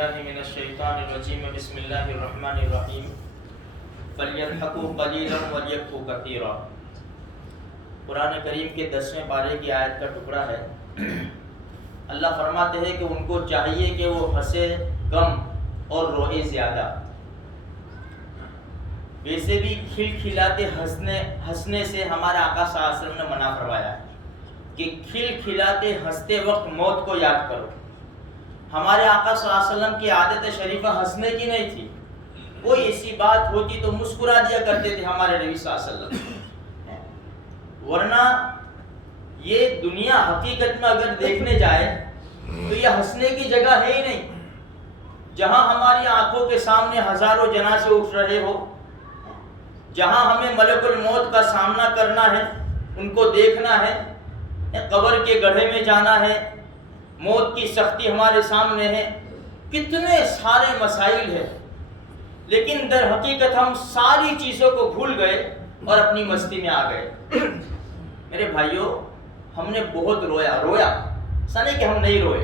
باللہ من الشیطان الرجیم بسم اللہ الرحمن الرحیم فَلْيَضْحَكُوا قَلِيلًا وَلْيَبْكُوا كَثِيرًا۔ قرآن کریم کے 10ویں پارے کی آیت کا ٹکڑا ہے۔ اللہ فرماتے ہیں کہ ان کو چاہیے کہ وہ ہنسے کم اور روئے زیادہ۔ ویسے بھی کھلکھلاتے ہنسنے سے ہمارا آقا صلی اللہ علیہ وسلم نے منع فرمایا ہے کہ کھلکھلاتے ہنستے وقت موت کو یاد کرو۔ ہمارے آقا صلی اللہ علیہ وسلم کی عادت شریفہ ہنسنے کی نہیں تھی، کوئی ایسی بات ہوتی تو مسکرا دیا کرتے تھے ہمارے نبی صلی اللہ علیہ وسلم، ورنہ یہ دنیا حقیقت میں اگر دیکھنے جائے تو یہ ہنسنے کی جگہ ہے ہی نہیں۔ جہاں ہماری آنکھوں کے سامنے ہزاروں جنازے اٹھ رہے ہو، جہاں ہمیں ملک الموت کا سامنا کرنا ہے، ان کو دیکھنا ہے، قبر کے گڑھے میں جانا ہے، موت کی سختی ہمارے سامنے ہے، کتنے سارے مسائل ہیں، لیکن در حقیقت ہم ساری چیزوں کو بھول گئے اور اپنی مستی میں آ گئے۔ میرے بھائیوں، ہم نے بہت رویا ایسا نہیں کہ ہم نہیں روئے،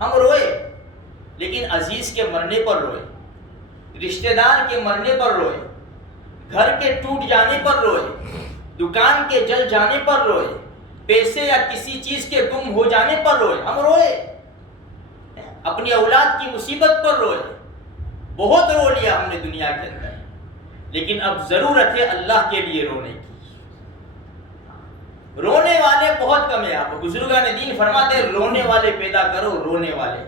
ہم روئے، لیکن عزیز کے مرنے پر روئے، رشتہ دار کے مرنے پر روئے، گھر کے ٹوٹ جانے پر روئے، دکان کے جل جانے پر روئے، پیسے یا کسی چیز کے گم ہو جانے پر روئے، ہم روئے، اپنی اولاد کی مصیبت پر روئے، بہت رو لیا ہم نے دنیا کے اندر، لیکن اب ضرورت ہے اللہ کے لیے رونے کی۔ رونے والے بہت کم ہیں، آپ بزرگان دین فرماتے ہیں رونے والے پیدا کرو، رونے والے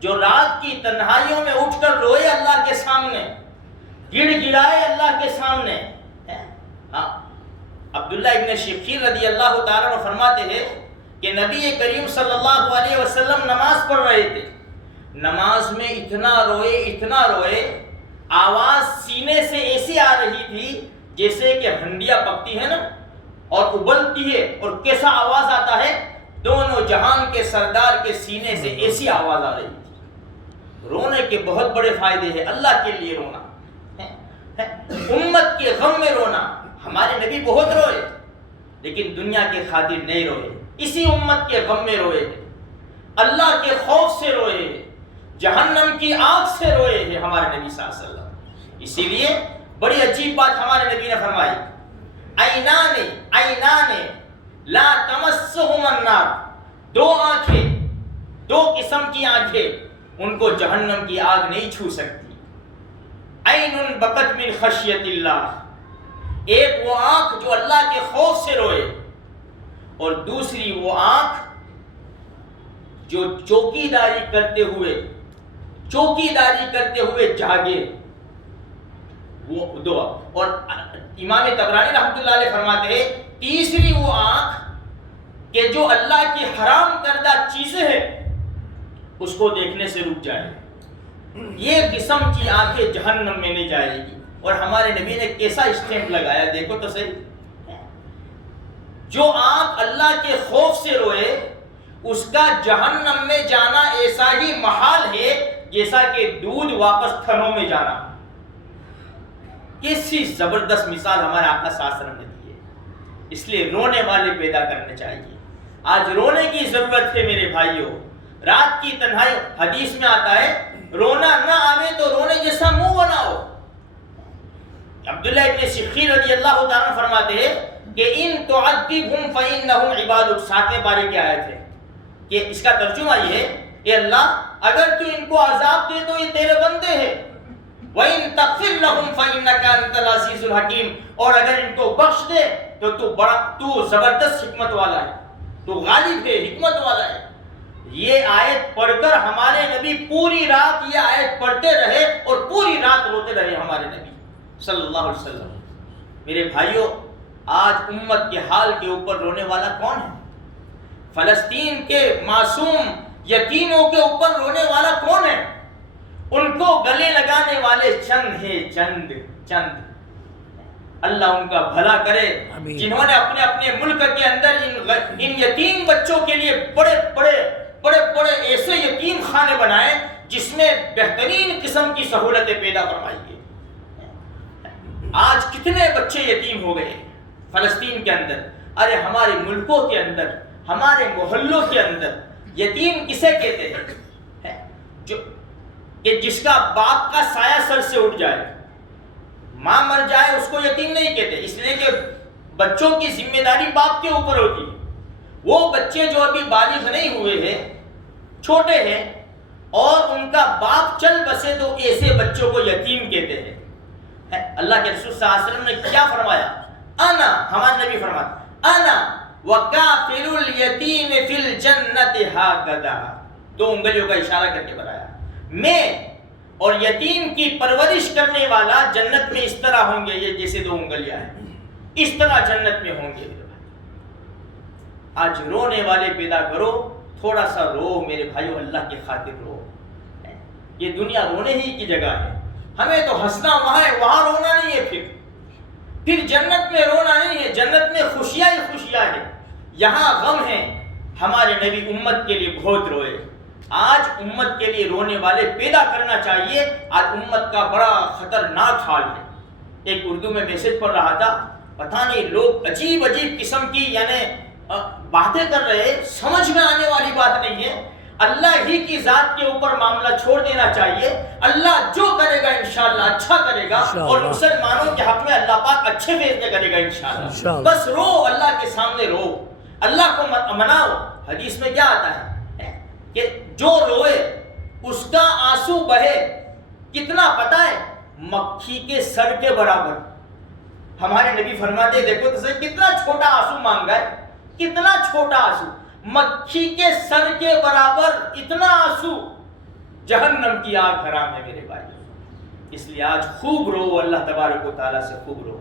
جو رات کی تنہائیوں میں اٹھ کر روئے اللہ کے سامنے، گڑ گڑائے اللہ کے سامنے۔ عبداللہ ابن شخیر رضی اللہ تعالیٰ عنہ فرماتے ہیں کہ نبی کریم صلی اللہ علیہ وسلم نماز پڑھ رہے تھے، نماز میں اتنا روئے، آواز سینے سے ایسی آ رہی تھی جیسے کہ ہنڈیا پکتی ہے نا اور ابلتی ہے، اور کیسا آواز آتا ہے، دونوں جہان کے سردار کے سینے سے ایسی آواز آ رہی تھی۔ رونے کے بہت بڑے فائدے ہیں، اللہ کے لیے رونا، امت کے غم میں رونا۔ ہمارے نبی بہت روئے، لیکن دنیا کے خاطر نہیں روئے، اسی امت کے غم میں روئے، اللہ کے خوف سے روئے، جہنم کی آگ سے روئے ہیں ہمارے نبی صلی اللہ علیہ وسلم۔ اسی لیے بڑی عجیب بات ہمارے نبی نے فرمائی، عینان لا تمسہم النار، دو آنکھیں، دو قسم کی آنکھیں، ان کو جہنم کی آگ نہیں چھو سکتی۔ عین بکت من خشیت اللہ، ایک وہ آنکھ جو اللہ کے خوف سے روئے، اور دوسری وہ آنکھ جو چوکیداری کرتے ہوئے جاگے، وہ دعا۔ اور امام طبرانی رحمۃ اللہ علیہ فرماتے ہیں تیسری وہ آنکھ کہ جو اللہ کی حرام کردہ چیزیں ہیں اس کو دیکھنے سے رک جائے۔ یہ قسم کی آنکھیں جہنم میں نہیں جائے گی۔ اور ہمارے نبی نے کیسا اسٹیمپ لگایا، دیکھو تو صحیح، جو آنکھ اللہ کے خوف سے روئے اس کا جہنم میں جانا ایسا ہی محال ہے جیسا کہ دودھ واپس تھنوں میں جانا۔ کیسی زبردست مثال ہمارے آقا صلی اللہ علیہ وسلم نے دی ہے۔ اس لیے رونے والے پیدا کرنے چاہیے۔ آج رونے کی ضرورت ہے میرے بھائیوں۔ رات کی تنہائی، حدیث میں آتا ہے رونا نہ آوے تو رونے جیسا منہ بناؤ۔ عبداللہ ابن شخیر رضی اللہ تعالیٰ فرماتے ہیں کہ ان تعذبہم فإنہم عبادک، 7ویں پارے کی آیت ہے، کہ اس کا ترجمہ یہ ہے کہ اللہ اگر تو ان کو عذاب دے تو یہ تیرے بندے ہیں، وَإِن تَغْفِرْ لَهُمْ فَإِنَّكَ أَنْتَ الْعَزِيزُ الْحَكِيمُ، اور اگر ان کو بخش دے تو زبردست حکمت والا ہے، تو غالب ہے، حکمت والا ہے۔ یہ آیت پڑھ کر ہمارے نبی پوری رات یہ آیت پڑھتے رہے اور پوری رات روتے رہے ہمارے نبی صلی اللہ علیہ وسلم۔ میرے بھائیوں، آج امت کے حال کے اوپر رونے والا کون ہے؟ فلسطین کے معصوم یتیموں کے اوپر رونے والا کون ہے؟ ان کو گلے لگانے والے چند ہیں، چند۔ اللہ ان کا بھلا کرے، جنہوں نے اپنے اپنے ملک کے اندر ان یتیم بچوں کے لیے بڑے ایسے یتیم خانے بنائے جس میں بہترین قسم کی سہولتیں پیدا فرمائی گئی۔ آج کتنے بچے یتیم ہو گئے فلسطین کے اندر، ارے ہمارے ملکوں کے اندر، ہمارے محلوں کے اندر یتیم کسے کہتے ہیں؟ کہ جس کا باپ کا سایہ سر سے اٹھ جائے، ماں مر جائے اس کو یتیم نہیں کہتے، اس لیے کہ بچوں کی ذمہ داری باپ کے اوپر ہوتی ہے۔ وہ بچے جو ابھی بالغ نہیں ہوئے ہیں، چھوٹے ہیں، اور ان کا باپ چل بسے تو ایسے بچوں کو یتیم کہتے ہیں۔ اللہ کے رسول صلی اللہ علیہ وسلم نے کیا فرمایا؟ انا، ہمارے نبی فرماتا انا وکافل الیتیم فی الجنت ہاکذا، دو انگلیوں کا اشارہ کر کے بتایا، میں اور یتیم کی پرورش کرنے والا جنت میں اس طرح ہوں گے، یہ جیسے دو انگلیاں ہیں، اس طرح جنت میں ہوں گے۔ آج رونے والے پیدا کرو، تھوڑا سا رو میرے بھائیو، اللہ کی خاطر رو۔ یہ دنیا رونے ہی کی جگہ ہے، ہمیں تو ہنسنا وہاں ہے، وہاں رونا نہیں ہے۔ پھر جنت میں رونا نہیں ہے، جنت میں خوشیاں ہی خوشیاں ہیں، یہاں غم ہے۔ ہمارے نبی امت کے لیے بہت روئے، آج امت کے لیے رونے والے پیدا کرنا چاہیے۔ آج امت کا بڑا خطرناک حال ہے۔ ایک اردو میں میسج پڑھ رہا تھا، پتہ نہیں لوگ عجیب عجیب قسم کی یعنی باتیں کر رہے، سمجھ میں آنے والی بات نہیں ہے۔ اللہ ہی کی ذات کے اوپر معاملہ چھوڑ دینا چاہیے، اللہ جو کرے گا انشاءاللہ اچھا کرے گا، اور مسلمانوں کے حق میں اللہ پاک اچھے فیصلے کرے گا انشاءاللہ۔ بس رو، اللہ کے سامنے رو، اللہ کو مناؤ۔ حدیث میں کیا آتا ہے کہ جو روئے اس کا آنسو بہے، کتنا پتہ ہے؟ مکھی کے سر کے برابر۔ ہمارے نبی فرماتے دیکھو تو صحیح، کتنا چھوٹا آنسو مانگا ہے، کتنا چھوٹا آنسو، مکھی کے سر کے برابر اتنا آنسو، جہنم کی آگ حرام ہے میرے بھائی۔ اس لیے آج خوب رو، اللہ تبارک و تعالیٰ سے خوب رو،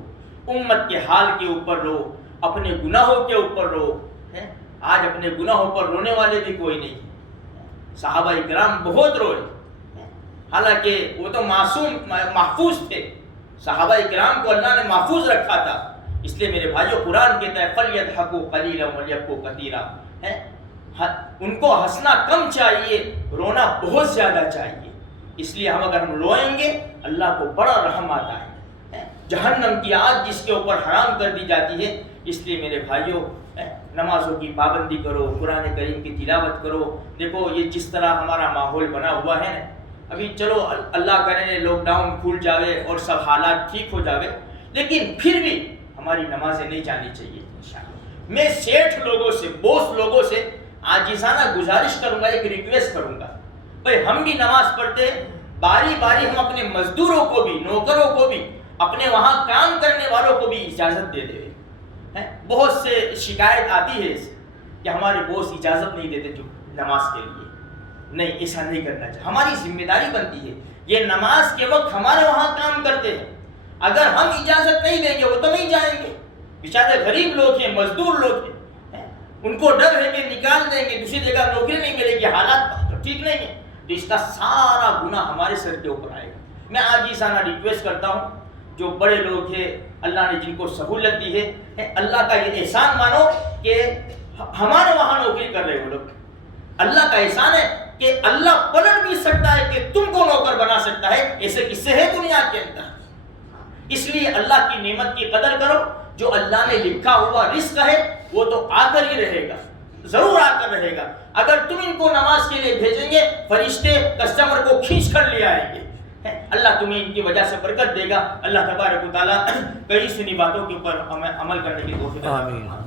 امت کے حال کے اوپر رو، اپنے گناہوں کے اوپر رو۔ آج اپنے گناہوں پر رونے والے بھی کوئی نہیں۔ صحابہ اکرام بہت روئے، حالانکہ وہ تو معصوم محفوظ تھے، صحابہ اکرام کو اللہ نے محفوظ رکھا تھا۔ اس لیے میرے بھائیو قرآن کہتا ہے فَلْيَضْحَكُوا قَلِيلًا وَلْيَبْكُوا كَثِيرًا، ان کو ہنسنا کم چاہیے، رونا بہت زیادہ چاہیے۔ اس لیے ہم روئیں گے اللہ کو بڑا رحم آتا ہے۔ جہنم کی آگ جس کے اوپر حرام کر دی جاتی ہے۔ اس لیے میرے بھائیو نمازوں کی پابندی کرو، قرآن کریم کی تلاوت کرو۔ دیکھو یہ جس طرح ہمارا ماحول بنا ہوا ہے نا، ابھی چلو اللہ کرے لاک ڈاؤن کھل جاوے اور سب حالات ٹھیک ہو جاوے، لیکن پھر بھی ہماری نمازیں نہیں جانی چاہیے انشاءاللہ۔ میں سیٹھ لوگوں سے، بوس لوگوں سے عاجزانہ گزارش کروں گا، ایک ریکویسٹ کروں گا، بھائی ہم بھی نماز پڑھتے، باری باری ہم اپنے مزدوروں کو بھی، نوکروں کو بھی، اپنے وہاں کام کرنے والوں کو بھی اجازت دے دیں۔ بہت سے شکایت آتی ہے کہ ہمارے بوس اجازت نہیں دیتے جو نماز کے لیے۔ نہیں، ایسا نہیں کرنا چاہیے، ہماری ذمہ داری بنتی ہے، یہ نماز کے وقت ہمارے وہاں کام کرتے ہیں، اگر ہم اجازت نہیں دیں گے وہ تو نہیں جائیں گے، بیچارے غریب لوگ ہیں، مزدور لوگ ہیں، ان کو ڈر ہے کہ نکال دیں گے، دوسری جگہ نوکری نہیں ملے گی، حالات ٹھیک نہیں ہے، تو اس کا سارا گناہ ہمارے سر کے اوپر آئے گا۔ میں عاجزانہ ریکویسٹ کرتا ہوں، جو بڑے لوگ ہیں، اللہ نے جن کو سہولت دی ہے، اللہ کا یہ احسان مانو کہ ہمارے وہاں نوکری کر رہے ہو لوگ، اللہ کا احسان ہے کہ اللہ پلٹ بھی سکتا ہے کہ تم کو نوکر بنا سکتا ہے، ایسے قصے ہیں دنیا کے اندر۔ اس لیے اللہ کی نعمت کی قدر کرو، جو اللہ نے لکھا ہوا رزق ہے وہ تو آ کر ہی رہے گا، ضرور آ کر رہے گا۔ اگر تم ان کو نماز کے لیے بھیجیں گے، فرشتے کسٹمر کو کھینچ کر لے آئیں گے، اللہ تمہیں ان کی وجہ سے برکت دے گا۔ اللہ تبارک و تعالیٰ کئی سنی باتوں کے اوپر ہمیں عمل کرنے کی توفیق عطا فرمائے۔